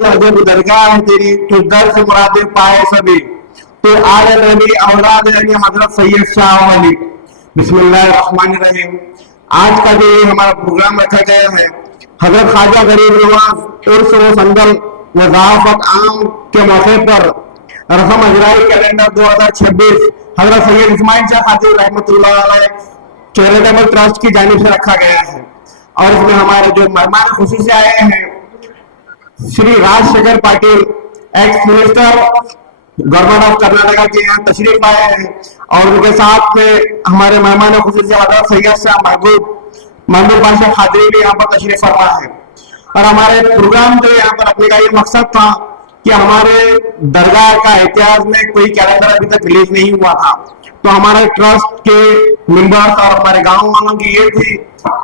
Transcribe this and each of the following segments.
जब दरगाह है तेरी तो दर से मुरादे पाए सभी। तो आल नबी औलाद यानी हजरत सैयद शाह वाली। बिस्मिल्लाहिर्रहमानिर्रहीम। आज का जो हमारा प्रोग्राम रखा गया है हजरत ख्वाजा गरीब नवाज उर्स व संदल वजाफत आम के मौके पर रकम अजराई कैलेंडर 2026 हजरत सैयद इस्माइल शाह खातिर रहमतुल्लाह अलैह चैरिटेबल ट्रस्ट की जानिब से रखा गया है। और इसमें हमारे जो मेहमान खुशी से आए हैं Shri Rajashekhar Patil, ex minister government of Karnataka के यहाँ तशरीफ आए हैं। और उनके साथ में हमारे मेहमान खुशी से हजरत सैयद शाह महमूद बादशाह खादरी भी यहाँ पर तशरीफ फरमा है। और हमारे प्रोग्राम जो यहाँ पर रखने का ये मकसद था कि हमारे दरगाह का इतिहास में कोई कैलेंडर अभी तक रिलीज नहीं हुआ था। तो हमारे ट्रस्ट के मेंबर्स और हमारे गांव वालों की ये थी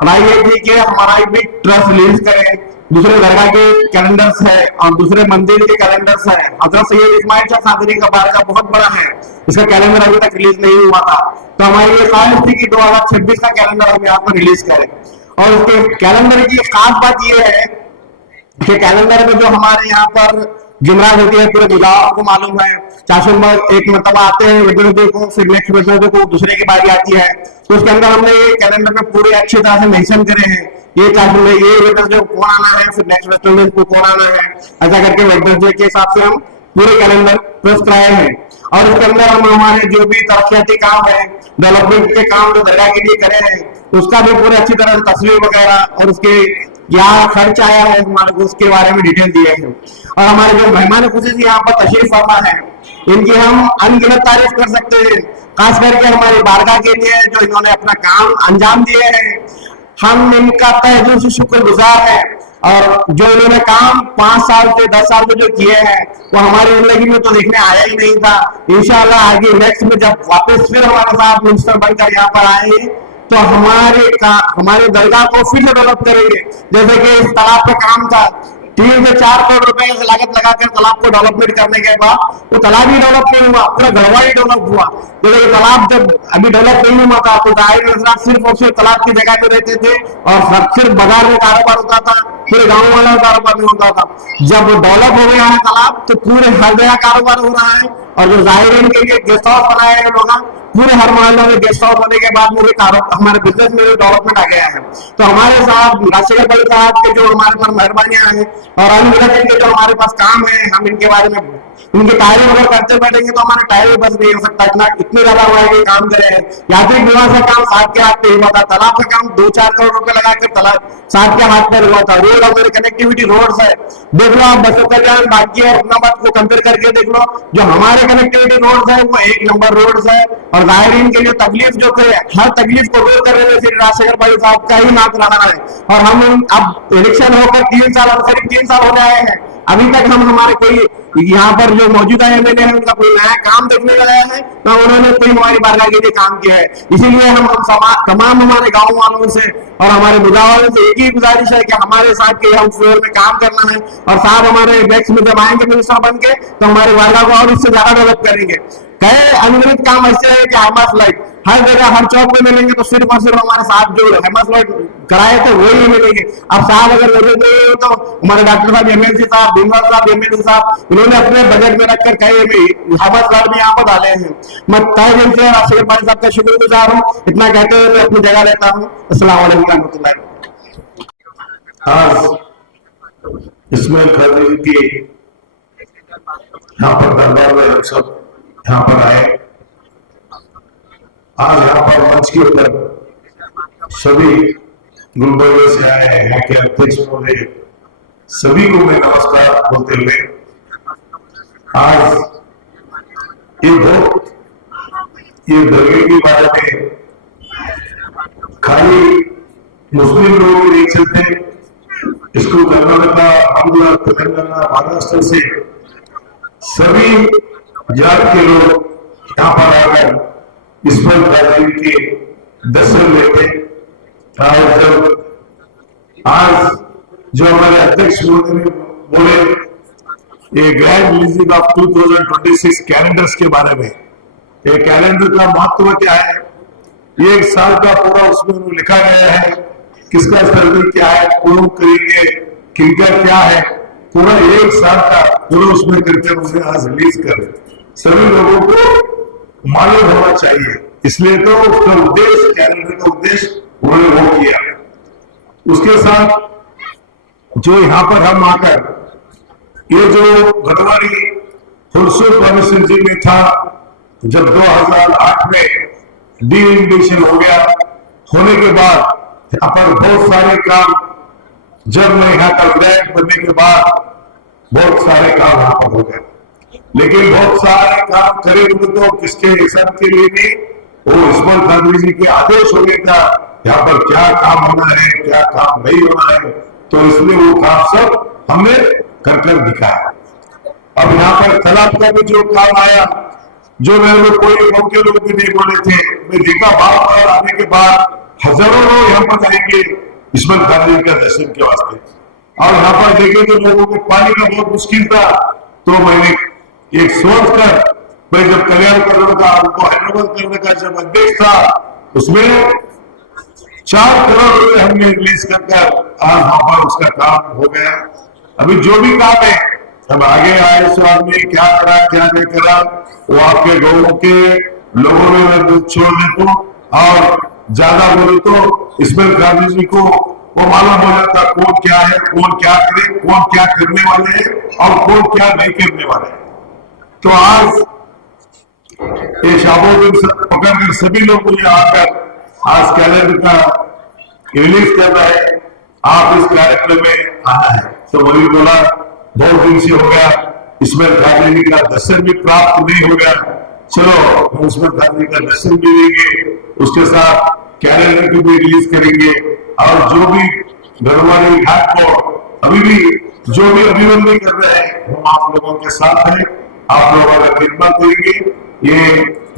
राय ये थी कि हमारा भी ट्रस्ट रिलीज करें। दूसरे दरगाह के कैलेंडर्स है और दूसरे मंदिर के कैलेंडर्स है। हजरत सैयद इस्माइल शाह खादरी का बारगाह बहुत बड़ा है, इसका कैलेंडर अभी तक रिलीज नहीं हुआ था। तो हमारी ये ख्वाहिश थी कि 2026 का कैलेंडर हम यहाँ पर रिलीज करें। और उसके कैलेंडर की खास बात यह है कि कैलेंडर में जो हमारे यहाँ पर जुमरात होती है पूरे गुजरात को मालूम है। चाशुम्बर एक मतलब आते हैं वेडनेसडे को, फिर नेक्स्ट वेडनेसडे को दूसरे की बारी आती है। तो उसके अंदर हमने ये कैलेंडर में पूरे अच्छी तरह से मेंशन करे हैं ये चाशुम्बर ये वेडनेसडे को कौन आना है, फिर नेक्स्ट वेडनेसडे को कौन आना है, ऐसा करके वेडनेसडे के हिसाब से हम पूरे कैलेंडर प्रस्तुत कराए हैं। और उसके अंदर हम हमारे जो भी तरक्याती काम है डेवलपमेंट के काम जो दरगाह के लिए करे हैं उसका भी पूरे अच्छी तरह से तस्वीर वगैरह और उसके क्या खर्च आया है हमारे को उसके बारे में डिटेल दिए हैं। और हमारे जो मेहमान खुशी से यहाँ पर तशरीफ फरमा है इनकी हम अनगिनत तारीफ कर सकते हैं। खास करके हमारी बारगाह के लिए जो इन्होंने अपना काम अंजाम दिए हैं हम इनका तहे दिल से शुक्रगुजार है। और जो इन्होंने काम 5 साल से 10 साल से जो किए हैं वो हमारी जिंदगी में तो देखने आया ही नहीं था। इंशाल्लाह आगे नेक्स्ट में जब वापस फिर हमारे साथ मिनिस्टर बनकर यहाँ पर आएंगे तो हमारे दरगाह को फिर से डेवलप करेंगे। जैसे कि इस तालाब का काम था 3 से 4 करोड़ रुपए की लागत लगाकर तालाब को डेवलपमेंट करने के बाद वो तालाब ही डेवलप नहीं हुआ, पूरा गढ़वा ही डेवलप हुआ। जैसे तालाब जब अभी डेवलप नहीं हुआ था तो जाहिर नजर सिर्फ और सिर्फ तालाब की जगह में रहते थे और सिर्फ बाजार में कारोबार होता था, पूरे गाँव वाला कारोबार नहीं होता था। जब डेवलप हो गया है तालाब तो पूरे हर जगह कारोबार हो रहा है। और जो जाहिरीन के लिए गेस्ट हाउस बनाए हैं लोग पूरे हर मोहल्ले में गेस्ट हाउस होने के बाद में हमारे बिजनेस में डेवलपमेंट आ गया है। तो हमारे साथ राजशेखर भाई साहब के जो हमारे पर मेहरबानियां हैं और अनगिनत इनके जो हमारे पास काम है हम इनके बारे में इनकी तारीफ अगर करते बैठेंगे तो हमारे टाइम बस नहीं हो सकता। इतने ज्यादा हमारे काम करे हैं। यात्री निवास का काम 7 के हाथ पे हुआ था, तालाब का काम 2-4 करोड़ रुपए लगाकर तालाब 7 के हाथ पर हुआ था। रोड और कनेक्टिविटी रोड है देख लो आप बसों कल्याण बाकी और हुक्नाबाद को कंपेयर करके देख लो जो हमारे कनेक्टिविटी रोड है वो 1 नंबर रोड है। और जाहिरीन के लिए तकलीफ जो थे हर तकलीफ को दूर करने में श्री राजशेखर भाई साहब का ही नाम रहा है। और हम अब इलेक्शन होकर 3 साल और करीब 3 साल होने आए हैं अभी तक हम हमारे कोई यहाँ पर जो मौजूदा एमएलए है उनका कोई नया काम देखने लगा है ना उन्होंने कोई हमारी बारगाह के लिए काम किया है। इसीलिए हम तमाम हमारे गांव वालों से और हमारे मुजावरों से एक ही गुजारिश है कि हमारे साथ के हम फ्लोर में काम करना है। और साहब हमारे नेक्स्ट में जब आएंगे मिनिस्टर बन के तो हमारे बारगाह को और इससे ज्यादा डेवलप करेंगे। कई अनगिनत काम ऐसे है कि हेमस लाइट हर जगह हर चौक पे मिलेंगे तो सिर्फ और सिर्फ हमारे साथ जो हेमस लाइट कराए थे वही मिलेंगे। अब साहब अगर जरूरत नहीं हो तो हमारे डॉक्टर साहब एमएलसी साहब भीमराव साहब एमएलसी साहब इन्होंने अपने बजट में रखकर कई हेमस लाइट भी यहाँ पर डाले हैं। मैं तय दिल से राजशेखर भाई साहब का शुक्रगुजार हूँ। इतना कहते हुए मैं अपनी जगह लेता हूँ। अस्सलाम वालेकुम रहमतुल्लाह। आज इस्माइल खादरी की यहाँ पर दरबार में हम सब यहाँ पर आए। आज यहाँ पर मंच के ऊपर सभी गुलबर्गे से आए हैं यहाँ के अध्यक्ष महोदय सभी को मैं नमस्कार बोलते हुए आज ये दरगाह के बारे में खाली मुस्लिम लोग नहीं चलते, इसको कर्नाटका आंध्र तेलंगाना महाराष्ट्र से सभी जात के लोग यहाँ पर आकर इस्माइल खादरी के दर्शन लेते। और जब आज जो हमारे अध्यक्ष महोदय बोले ये ग्रैंड रिलीजिंग ऑफ 2026 कैलेंडर्स के बारे में, ये कैलेंडर का महत्व क्या है, ये 1 साल का पूरा उसमें लिखा गया है किसका सर्दी क्या है, कौन करेंगे, किनका क्या है। पूरा 1 साल का पूरा उसमें करके मुझे आज रिलीज कर सभी लोगों को मालूम होना चाहिए। इसलिए तो उसका उद्देश्य, कैलेंडर का उद्देश्य उन्होंने वो किया। उसके साथ जो यहाँ पर हम आकर ये जो गढ़वाली हुलसूर कॉन्स्टिट्यूंसी में था, जब 2008 में डीलिमिटेशन हो गया, होने के बाद यहाँ पर बहुत सारे काम, जब मैं यहाँ का विधायक बनने के बाद बहुत सारे काम यहाँ पर हो गए, लेकिन बहुत सारे काम करे हुए तो किसके हिसाब के लिए नहीं, वो इस्माइल कादरी जी के आदेश होने का यहाँ पर क्या काम होना है, क्या काम नहीं होना है, तो इसलिए वो काम सब हमने कर कर दिखाया। अब यहाँ पर तालाब का भी जो काम आया, जो मेरे को कोई गांव के लोग भी नहीं बोले थे, मैं देखा बार बार आने के बाद हजारों लोग यहाँ पर आएंगे इस्माइल कादरी का दर्शन के वास्ते। और यहाँ पर देखे तो लोगों को पानी का बहुत मुश्किल था, तो मैंने एक सोच कर, मैं जब कल्याण करने का, उनको हैदराबाद करने का जब अध्यक्ष था, उसमें 4 करोड़ रुपए हमने रिलीज कर आज वहां पर उसका काम हो गया। अभी जो भी काम है, अब आगे आए स्वाद में क्या करा क्या नहीं करा, वो आपके गांव के लोगों ने छोड़ दे तो, और ज्यादा बोले तो इस्माइल कादरी जी को वो मालूम हो जाता कौन क्या है, कौन क्या करे, कौन क्या करने वाले हैं और कौन क्या नहीं करने वाले हैं। तो आज ये शाबोदिन पकड़कर सभी लोग मुझे आकर आज कैलेंडर का रिलीज कर रहा है, आप इस कार्यक्रम में आना है। तो वही बोला बहुत दिन से हो गया, इस्माइल कादरी का दर्शन भी प्राप्त नहीं हो गया, चलो हम इस्माइल कादरी का दर्शन भी लेंगे, उसके साथ कैलेंडर को भी रिलीज करेंगे। और जो भी गढ़वाली घाट को अभी भी जो भी अभिवंदन कर रहे हैं, हम आप लोगों के साथ हैं, आप लोगों का खिदमत करेंगे। ये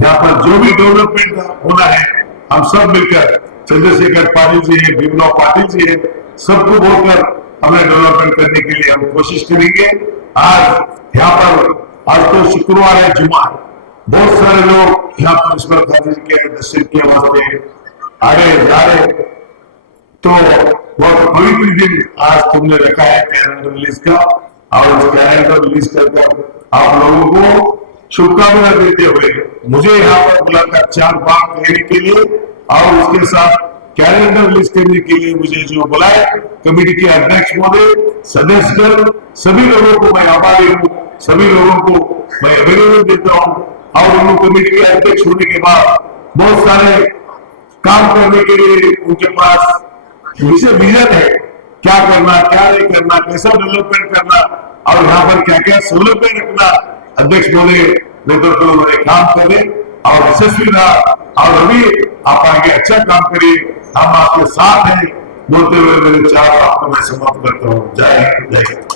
यहाँ पर जो भी डेवलपमेंट होना है, हम सब मिलकर, चंद्रशेखर पाटिल जी है, भीमराव पाटिल जी है, सबको बोलकर हमें डेवलपमेंट करने के लिए हम कोशिश करेंगे। आज यहाँ पर, आज तो शुक्रवार है, जुम्मा, बहुत सारे लोग यहाँ पर इस्माइल कादरी जी के दर्शन के वास्ते आ रहे जा रहे, तो बहुत पवित्र दिन आज तुमने रखा है कैलेंडर रिलीज का, और उस कैलेंडर रिलीज कर आप लोगों को शुभकामना देते हुए मुझे यहाँ पर बुलाकर 4 बात कहने के लिए और उसके साथ कैलेंडर रिलीज करने के लिए मुझे जो बुलाए, कमेटी के अध्यक्ष महोदय, सदस्य, सभी लोगों को मैं आभारी हूँ, सभी लोगों को मैं अभिनंदन देता हूँ। और उन कमेटी के अध्यक्ष होने के बाद बहुत सारे काम करने के लिए उनके पास विजन है, क्या करना, क्या नहीं करना, कैसा डेवलपमेंट करना, और यहाँ पर क्या क्या सौलभ्य रखना। अध्यक्ष महोदय नेतृत्व में काम करें और यशस्वी रहा, और अभी आप आगे अच्छा काम करिए, हम आपके साथ हैं बोलते हुए मेरे 4 बातों को मैं समाप्त करता हूँ। जय हिंद, जय हिंद।